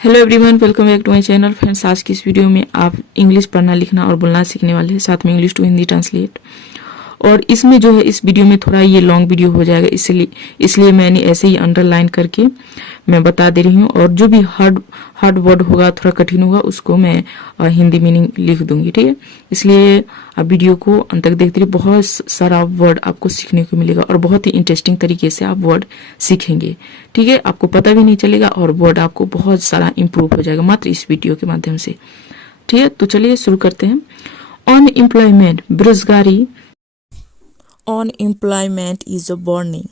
Hello everyone, welcome back to my channel. Friends, आज की इस वीडियो में आप इंग्लिश पढ़ना, लिखना और बोलना सीखने वाले हैं, साथ में इंग्लिश टू हिंदी ट्रांसलेट। और इसमें जो है, इस वीडियो में थोड़ा ये लॉन्ग वीडियो हो जाएगा, इसलिए मैंने ऐसे ही अंडरलाइन करके मैं बता दे रही हूँ। और जो भी हार्ड वर्ड होगा, थोड़ा कठिन होगा, उसको मैं हिंदी मीनिंग लिख दूंगी, ठीक है। इसलिए आप वीडियो को अंत तक देखते रहिए, बहुत सारा वर्ड आपको सीखने को मिलेगा और बहुत ही इंटरेस्टिंग तरीके से आप वर्ड सीखेंगे, ठीक है। आपको पता भी नहीं चलेगा और वर्ड आपको बहुत सारा इंप्रूव हो जाएगा मात्र इस वीडियो के माध्यम से, ठीक है। तो चलिए शुरू करते हैं। अनएम्प्लॉयमेंट, बेरोजगारी। Unemployment is a burning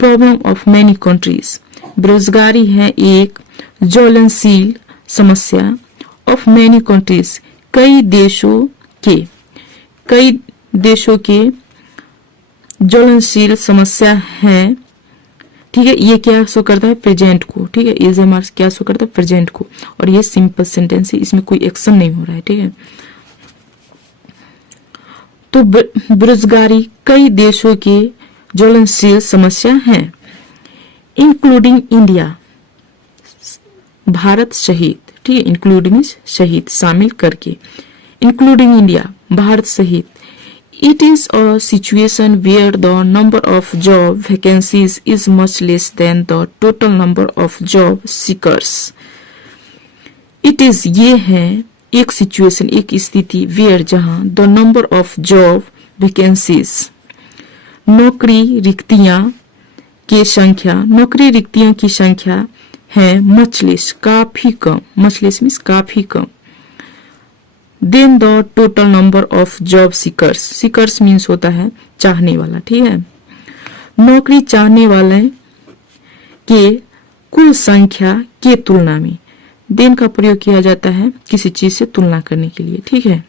problem of many countries. बेरोजगारी है एक ज्वलनशील समस्या ऑफ मैनी कंट्रीज, कई देशों के ज्वलनशील समस्या है, ठीक है। ये क्या शो करता है? प्रेजेंट को, ठीक है। इज हमारा क्या शो करता है? प्रेजेंट को। और ये सिंपल सेंटेंस है, इसमें कोई एक्शन नहीं हो रहा है, ठीक है। तो बेरोजगारी कई देशों की ज्वलनशील समस्या है, इंक्लूडिंग इंडिया, भारत सहित, ठीक है। इंक्लूडिंग सहित, शामिल करके, इंक्लूडिंग इंडिया, भारत सहित। It is a situation where the number of job vacancies is much less than the total number of job seekers. It is, ये है एक सिचुएशन, एक स्थिति, वेयर, जहां the number of job vacancies, नौकरी रिक्तियां की संख्या है मचलेस, काफी कम, मचलेस मीन्स काफी कम, then the total number of job seekers means होता है चाहने वाला, ठीक है। नौकरी चाहने वाले के कुल संख्या के तुलना में, देन का प्रयोग किया जाता है किसी चीज से तुलना करने के लिए, ठीक है।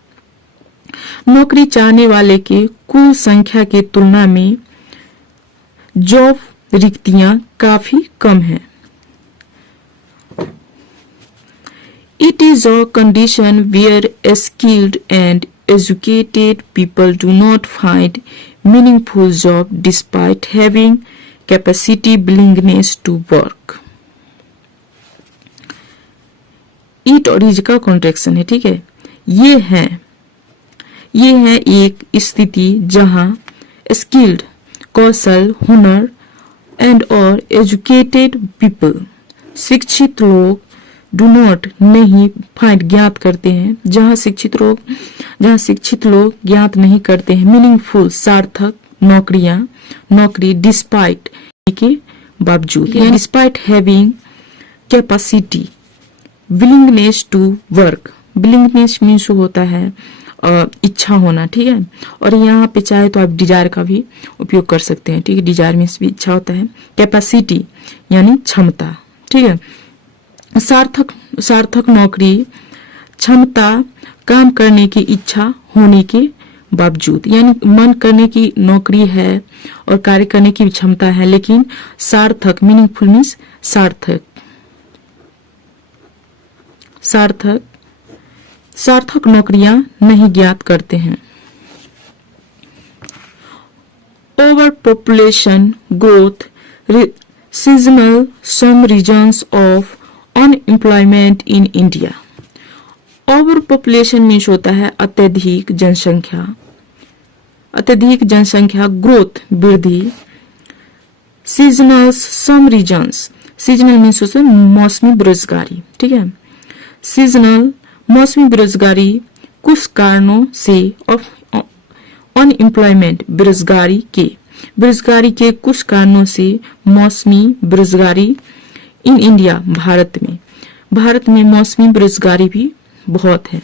नौकरी चाहने वाले के कुल संख्या के तुलना में जॉब रिक्तियां काफी कम है। It is a condition where skilled and educated people do not find meaningful job despite having capacity, willingness to work. It और इज का कॉन्ट्रैक्शन है, ठीक है। ये है एक स्थिति जहां स्किल्ड, कौशल, हुनर, एंड और एजुकेटेड पीपल, शिक्षित लोग, डू नॉट, नहीं, फाइंड, ज्ञात करते हैं, जहां शिक्षित लोग ज्ञात नहीं करते हैं, मीनिंगफुल, सार्थक नौकरी, डिस्पाइट के बावजूद, despite having capacity, willingness to work. Willingness means होता है इच्छा होना, ठीक है। और यहाँ पे चाहे तो आप डिजायर का भी उपयोग कर सकते हैं, ठीक है। डिजायर मीन्स भी इच्छा होता है। कैपेसिटी यानी क्षमता, ठीक है। सार्थक नौकरी, क्षमता, काम करने की इच्छा होने के बावजूद, यानी मन करने की नौकरी है और कार्य करने की क्षमता है, लेकिन सार्थक, मीनिंगफुल मीन्स सार्थक नौकरियां नहीं ज्ञात करते हैं। Overpopulation growth, seasonal, some reasons of unemployment in India. Overpopulation means होता है अत्यधिक जनसंख्या, ग्रोथ, वृद्धि, seasonal, some reasons, seasonal means होता है मौसमी बेरोजगारी, ठीक है। सीजनल, मौसमी बेरोजगारी, कुछ कारणों से, अनएम्प्लॉयमेंट, बेरोजगारी के कुछ कारणों से मौसमी बेरोजगारी, इन इंडिया, भारत में मौसमी बेरोजगारी भी बहुत है।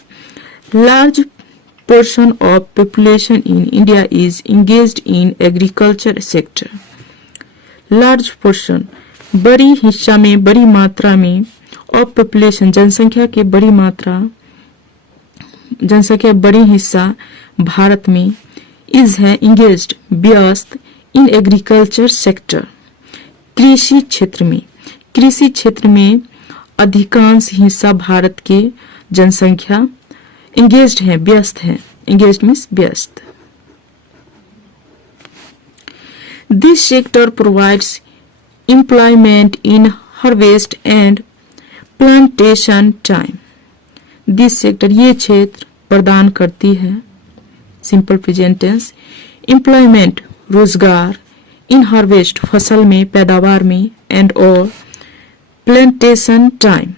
Large portion of population in India is engaged in agriculture sector. Large portion, बड़ी हिस्सा में, बड़ी मात्रा में, ऑफ पॉपुलेशन, जनसंख्या बड़ी हिस्सा भारत में, इज है एंगेज्ड, व्यस्त, इन एग्रीकल्चर सेक्टर, कृषि क्षेत्र में अधिकांश हिस्सा भारत के जनसंख्या एंगेज्ड है, व्यस्त है। एंगेज्ड मीन्स व्यस्त। This sector provides employment in harvest and plantation time. This sector ये क्षेत्र प्रदान करती है सिंपल प्रेजेंट टेंस एम्प्लॉयमेंट रोजगार, इन हार्वेस्ट फसल में पैदावार में, एंड और प्लांटेशन टाइम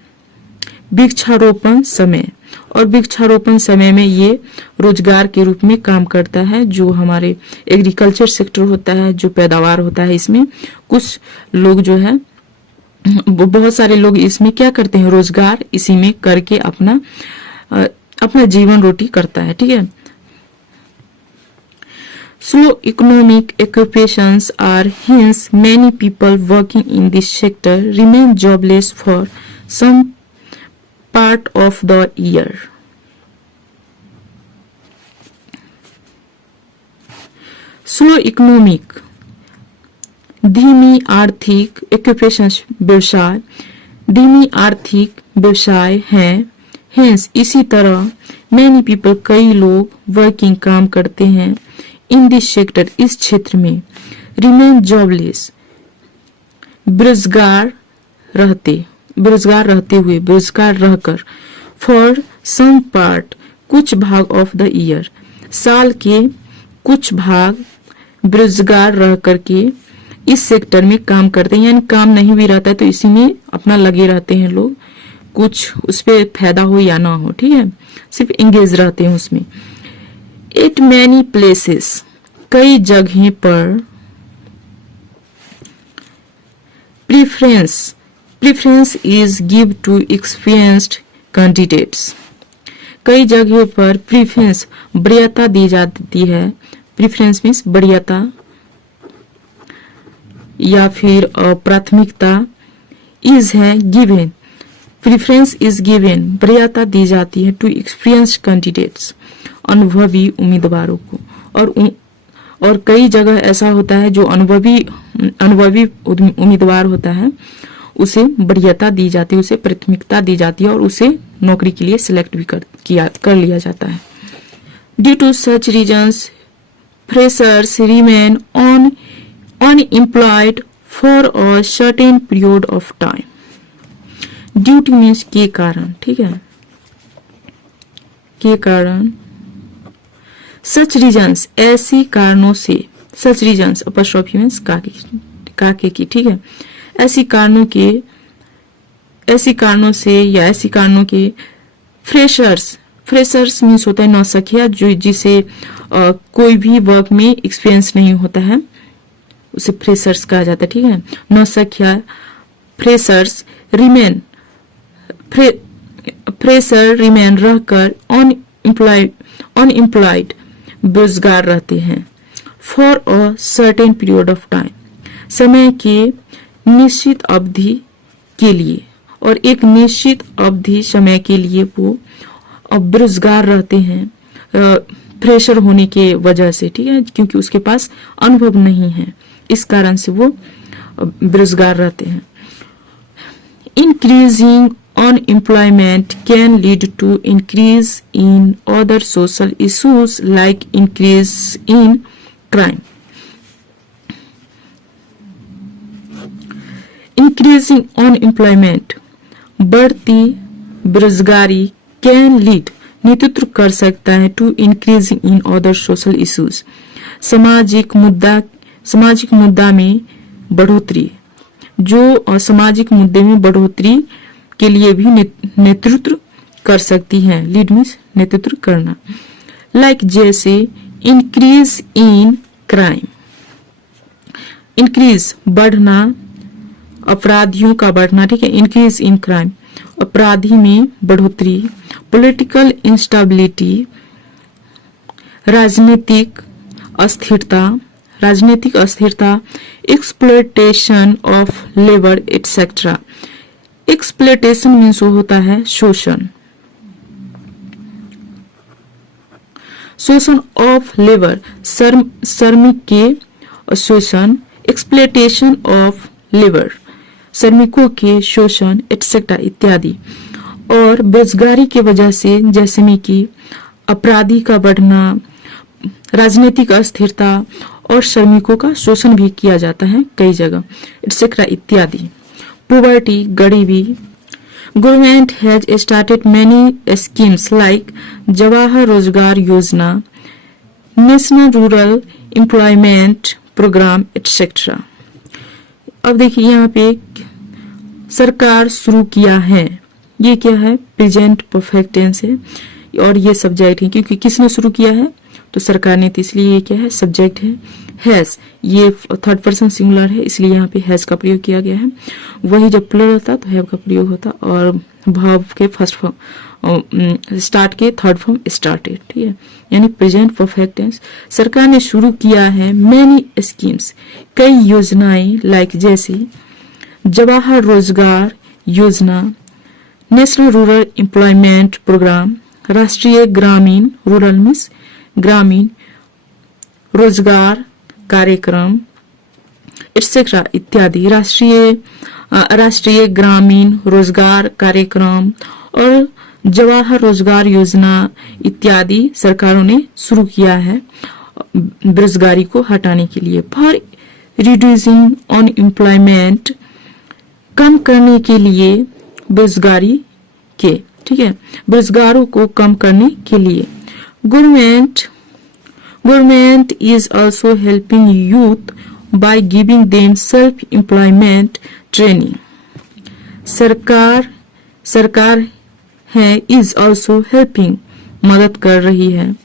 वृक्षारोपण समय, और वृक्षारोपण समय में ये रोजगार के रूप में काम करता है। जो हमारे एग्रीकल्चर सेक्टर होता है, जो पैदावार होता है, इसमें कुछ लोग जो है बहुत सारे लोग इसमें क्या करते हैं, रोजगार इसी में करके अपना जीवन रोटी करता है। ठीक है। Slow economic occupations are hence many people working in this sector remain jobless for some part of the year. Slow economic धीमी आर्थिक occupations व्यवसाय, धीमी आर्थिक व्यवसाय हैं। Hence इसी तरह many people कई लोग working काम करते हैं इन दिस सेक्टर इस क्षेत्र में, रिमेन जॉबलेस बेरोजगार रहते हुए, बेरोजगार रहकर, फॉर सम पार्ट कुछ भाग ऑफ द ईयर साल के कुछ भाग बेरोजगार रह करके इस सेक्टर में काम करते हैं, यानी काम नहीं भी रहता है तो इसी में अपना लगे रहते हैं लोग, कुछ उस पर फायदा हो या ना हो। ठीक है, सिर्फ एंगेज रहते हैं उसमें। At many places कई जगह पर preference is give to experienced candidates कई जगह पर प्रीफरेंस वरीयता दी जाती है। प्रीफरेंस मीन्स वरीयता या फिर प्राथमिकता, इज है गिवन, प्रीफरेंस इज गिवन वरीयता दी जाती है टू एक्सपीरियंस्ड कैंडिडेट्स अनुभवी उम्मीदवारों को, और कई जगह ऐसा होता है जो अनुभवी उम्मीदवार होता है उसे वरीयता दी जाती है, उसे प्राथमिकता दी जाती है और उसे नौकरी के लिए सिलेक्ट भी कर लिया जाता है। Due to such reasons freshers remain unemployed for a certain period of time. Due to means के कारण। ठीक है, के कारण। सच रीजंस ऐसी कारणों से, सच रीजंस अपॉस्ट्रोफी मीन्स काके की। ठीक है, ऐसी कारणों से या ऐसी कारणों के फ्रेशर्स मीन्स होता है नौसिखिया, जो जिसे कोई भी वर्क में एक्सपीरियंस नहीं होता है उसे फ्रेशर्स कहा जाता है। ठीक है, नौसिखिया फ्रेशर्स फ्रेशर रिमेन रहकर अनएम्प्लॉयड बेरोजगार रहते हैं for a certain period of time समय के निश्चित अवधि के लिए, और एक निश्चित अवधि समय के लिए वो बेरोजगार रहते हैं फ्रेशर होने के वजह से। ठीक है, क्योंकि उसके पास अनुभव नहीं है, इस कारण से वो बेरोजगार रहते हैं। Increasing unemployment can lead to increase in other social issues like increase in crime. Increasing unemployment बढ़ती बेरोजगारी can lead नेतृत्व कर सकता है to increasing in other social issues सामाजिक मुद्दा में बढ़ोतरी, जो सामाजिक मुद्दे में बढ़ोतरी के लिए भी नेतृत्व कर सकती है। लीड मीन्स नेतृत्व करना। लाइक जैसे इंक्रीज इन क्राइम, इंक्रीज बढ़ना, अपराधियों का बढ़ना। ठीक है, इंक्रीज इन क्राइम अपराधी में बढ़ोतरी। पॉलिटिकल इंस्टेबिलिटी राजनीतिक अस्थिरता। Exploitation of labour etcetera. Exploitation means होता है शोषण ऑफ लेबर श्रमिक के शोषण। एक्सप्लॉयटेशन ऑफ लेबर श्रमिकों के शोषण एटसेट्रा इत्यादि। और बेरोजगारी के वजह से जैसे में कि अपराधी का बढ़ना, राजनीतिक अस्थिरता और श्रमिकों का शोषण भी किया जाता है कई जगह एटसेट्रा इत्यादि। poverty, गरीबी. Government has started many schemes like Jawahar Rozgar Yojana, National Rural Employment Program, etc. अब देखिए यहाँ पे सरकार शुरू किया है, ये क्या है, प्रेजेंट परफेक्ट टेंस है और ये सब्जेक्ट है, क्योंकि किसने शुरू किया है, तो सरकार ने, तो इसलिए ये क्या है, सब्जेक्ट है. हैज, ये थर्ड पर्सन सिंगुलर है, इसलिए यहाँ पे हैज का प्रयोग किया गया है. वही जब प्लुरल होता तो हैव का प्रयोग होता और वर्ब के फर्स्ट फॉर्म स्टार्ट के थर्ड फॉर्म स्टार्टेड. ठीक है, यानी प्रेजेंट परफेक्ट टेंस. सरकार ने शुरू किया है मैनी स्कीम्स, कई योजनाएं, लाइक जैसे जवाहर रोजगार योजना, नेशनल रूरल एम्प्लॉयमेंट प्रोग्राम, राष्ट्रीय ग्रामीण, रूरल मीन्स ग्रामीण रोजगार कार्यक्रम, एटसेट्रा इत्यादि. राष्ट्रीय ग्रामीण रोजगार कार्यक्रम और जवाहर रोजगार योजना इत्यादि सरकारों ने शुरू किया है बेरोजगारी को हटाने के लिए. फॉर रिड्यूसिंग अनएम्प्लॉयमेंट, कम करने के लिए बेरोजगारी के, ठीक है, बेरोजगारों को कम करने के लिए. Government is also helping youth by giving them self-employment training. सरकार है is also helping, मदद कर रही है.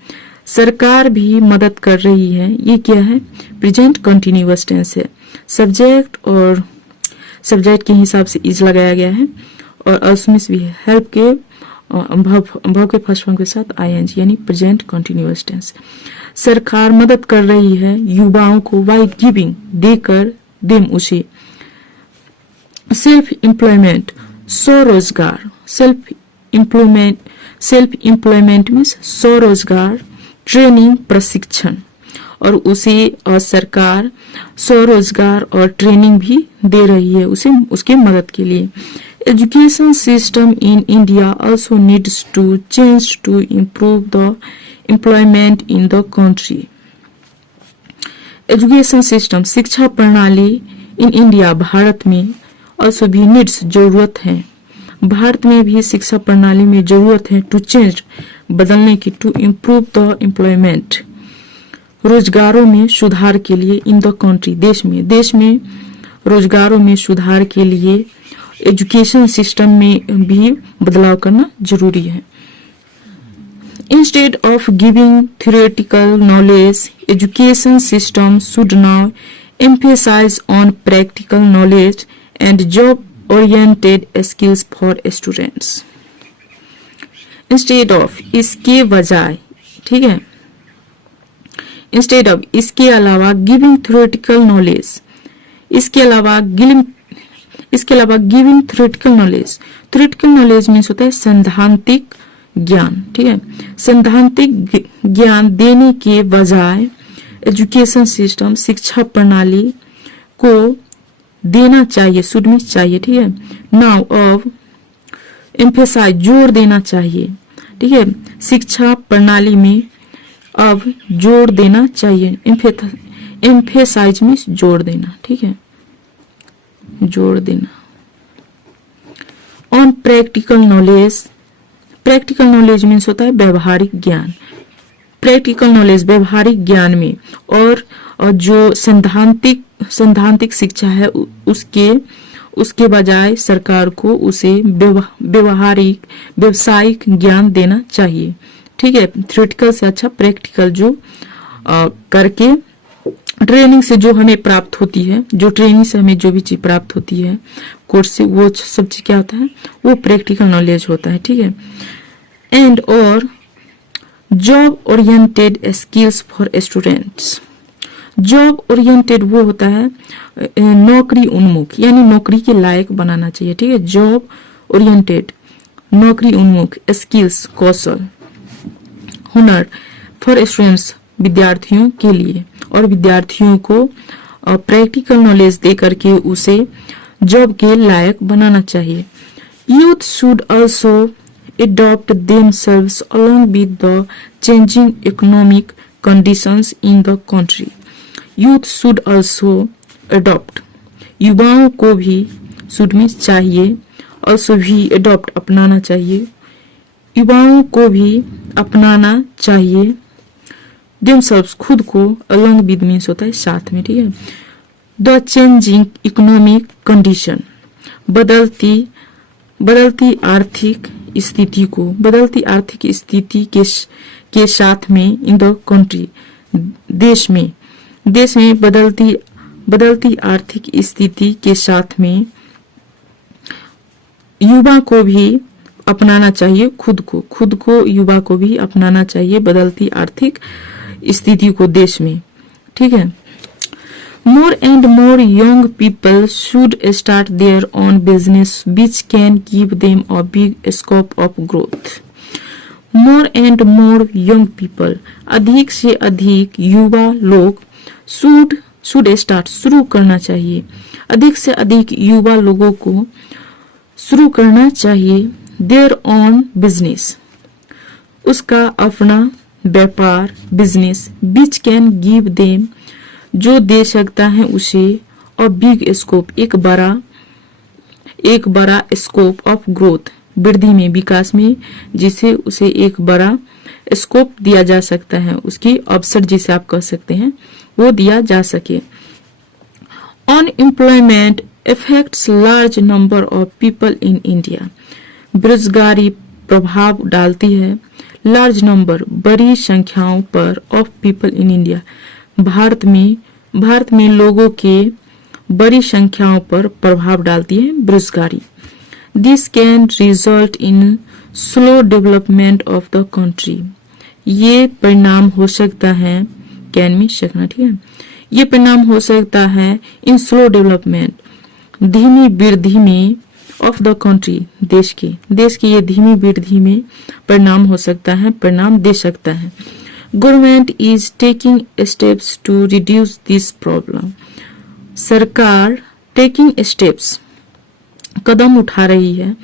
सरकार भी मदद कर रही है, ये क्या है, प्रेजेंट कंटिन्यूअस टेंस है. सब्जेक्ट और सब्जेक्ट के हिसाब से इज लगाया गया है और also भी है. हेल्प के भाव के फर्स्ट फॉर्म के साथ ing, यानी प्रेजेंट कंटिन्यूअस टेंस. सरकार मदद कर रही है युवाओं को बाय गिविंग, देकर, देम उसे. सेल्फ एम्प्लॉयमेंट, स्वरोजगार. सेल्फ एम्प्लॉयमेंट मीन्स स्वरोजगार. ट्रेनिंग, प्रशिक्षण, और उसे और सरकार स्वरोजगार और ट्रेनिंग भी दे रही है उसे, उसके मदद के लिए. Education system in India also needs to change to improve the employment in the country. Education system, शिक्षा प्रणाली in India, भारत में, also भी needs, जरूरत है, भारत में भी शिक्षा प्रणाली में जरूरत है, to change, बदलने की, to improve the employment, रोजगारों में सुधार के लिए, in the country, देश में रोजगारों में सुधार के लिए एजुकेशन सिस्टम में भी बदलाव करना जरूरी है. Instead of giving theoretical knowledge, education system should now emphasize on practical knowledge and job-oriented skills for students. Instead of, इसके बजाय, ठीक है, instead of, इसके अलावा, giving theoretical knowledge, इसके अलावा giving theoretical knowledge. Theoretical knowledge means होता है सैद्धांतिक ज्ञान. ठीक है, सैद्धांतिक ज्ञान देने के बजाय एजुकेशन सिस्टम, शिक्षा प्रणाली को देना चाहिए, शुड में चाहिए. ठीक है, नाउ ऑफ एम्फेसाइज, जोर देना चाहिए. ठीक है, शिक्षा प्रणाली में अब जोर देना चाहिए. एम्फेसाइज मीन्स जोर देना. ठीक है, जोड़ देना. On practical knowledge, practical knowledge means होता है व्यवहारिक ज्ञान. प्रैक्टिकल नॉलेज व्यवहारिक ज्ञान में, और जो सैद्धांतिक शिक्षा है उसके बजाय सरकार को उसे व्यवसायिक ज्ञान देना चाहिए. ठीक है, थ्योरेटिकल से अच्छा प्रैक्टिकल जो करके, ट्रेनिंग से जो हमें प्राप्त होती है, जो ट्रेनिंग से हमें जो भी चीज प्राप्त होती है कोर्स से, वो सब चीज क्या होता है, वो प्रैक्टिकल नॉलेज होता है. ठीक है, एंड और job oriented skills for students. Job oriented वो होता है नौकरी उन्मुख, यानी नौकरी के लायक बनाना चाहिए. ठीक है, जॉब ओरिएंटेड, नौकरी उन्मुख, स्किल्स, कौशल, हुनर, फॉर स्टूडेंट्स, विद्यार्थियों के लिए, और विद्यार्थियों को प्रैक्टिकल नॉलेज दे करके उसे जॉब के लायक बनाना चाहिए. Youth should also adopt themselves along with the changing economic conditions in the country. Youth should also adopt, युवाओं को भी शुड में चाहिए, ऑल्सो भी अडॉप्ट अपनाना चाहिए, युवाओं को भी अपनाना चाहिए, देमसेल्व्स खुद को, अलोंग विद मीन्स होता है साथ में, ठीक है। द चेंजिंग इकोनॉमिक कंडीशन, बदलती आर्थिक स्थिति को, बदलती आर्थिक स्थिति के साथ में, इन द कंट्री, देश में बदलती आर्थिक स्थिति के साथ में युवा को भी अपनाना चाहिए, खुद को युवा को भी अपनाना चाहिए बदलती आर्थिक स्थिति को देश में, ठीक है। More and more young people should start their own business which can give them a big scope of growth. More and more young people, अधिक से अधिक युवा लोग, should start, शुरू करना चाहिए, अधिक से अधिक युवा लोगों को शुरू करना चाहिए, their own business, उसका अपना व्यापार, business, which can give them, जो दे सकता है उसे, और बिग स्कोप, एक बड़ा स्कोप ऑफ ग्रोथ, वृद्धि में, विकास में, जिसे उसे एक बड़ा स्कोप दिया जा सकता है, उसकी अवसर जिसे आप कह सकते हैं वो दिया जा सके। Unemployment affects large number of people in India, बेरोजगारी प्रभाव डालती है, लार्ज नंबर, बड़ी संख्याओं पर, of people in India, Bharat में लोगों के बड़ी संख्याओं पर प्रभाव डालती है बेरोजगारी। This can result in slow development of the country, ये परिणाम हो सकता है, कैन में सकना, ठीक है, ये परिणाम हो सकता है इन स्लो डेवलपमेंट, धीमी वृद्धि में, ऑफ द कंट्री, देश की ये धीमी वृद्धि में परिणाम हो सकता है, परिणाम दे सकता है। Government is taking steps to reduce this problem. सरकार taking steps, कदम उठा रही है,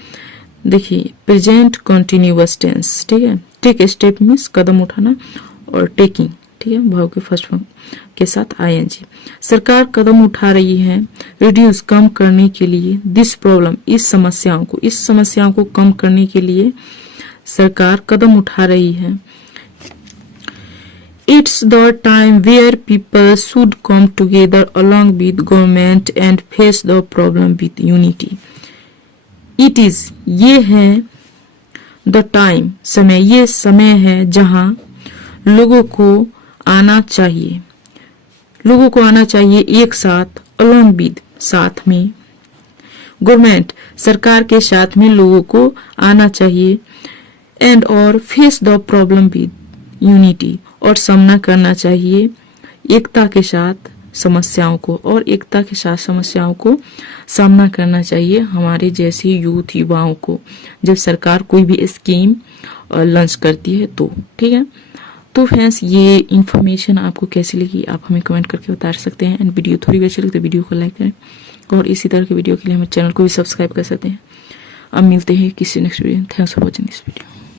देखिए प्रेजेंट कंटिन्यूअस टेंस, ठीक है, टेक स्टेप मीन्स कदम उठाना, और टेकिंग, ठीक है, भाव के फर्स्ट फॉर्म के साथ आईएनजी। सरकार कदम उठा रही है रिड्यूस, कम करने के लिए, दिस प्रॉब्लम, इस समस्याओं को कम करने के लिए सरकार कदम उठा रही है। It's the time where people should come together along with government and face the problem with unity. It is, ये है, the time, समय, ये समय है जहां लोगों को आना चाहिए एक साथ, along with, साथ में, गवर्नमेंट, सरकार के साथ में लोगों को आना चाहिए, and और face the problem with unity, और सामना करना चाहिए एकता के साथ समस्याओं को, और एकता के साथ समस्याओं को सामना करना चाहिए हमारे जैसे यूथ, युवाओं को, जब सरकार कोई भी स्कीम लॉन्च करती है तो, ठीक है। तो फ्रेंड्स, ये इन्फॉर्मेशन आपको कैसी लगी आप हमें कमेंट करके बता सकते हैं, एंड वीडियो थोड़ी भी अच्छी लगी तो वीडियो को लाइक करें, और इसी तरह के वीडियो के लिए हमारे चैनल को भी सब्सक्राइब कर सकते हैं। अब मिलते हैं किसी next video. Thanks for watching this video.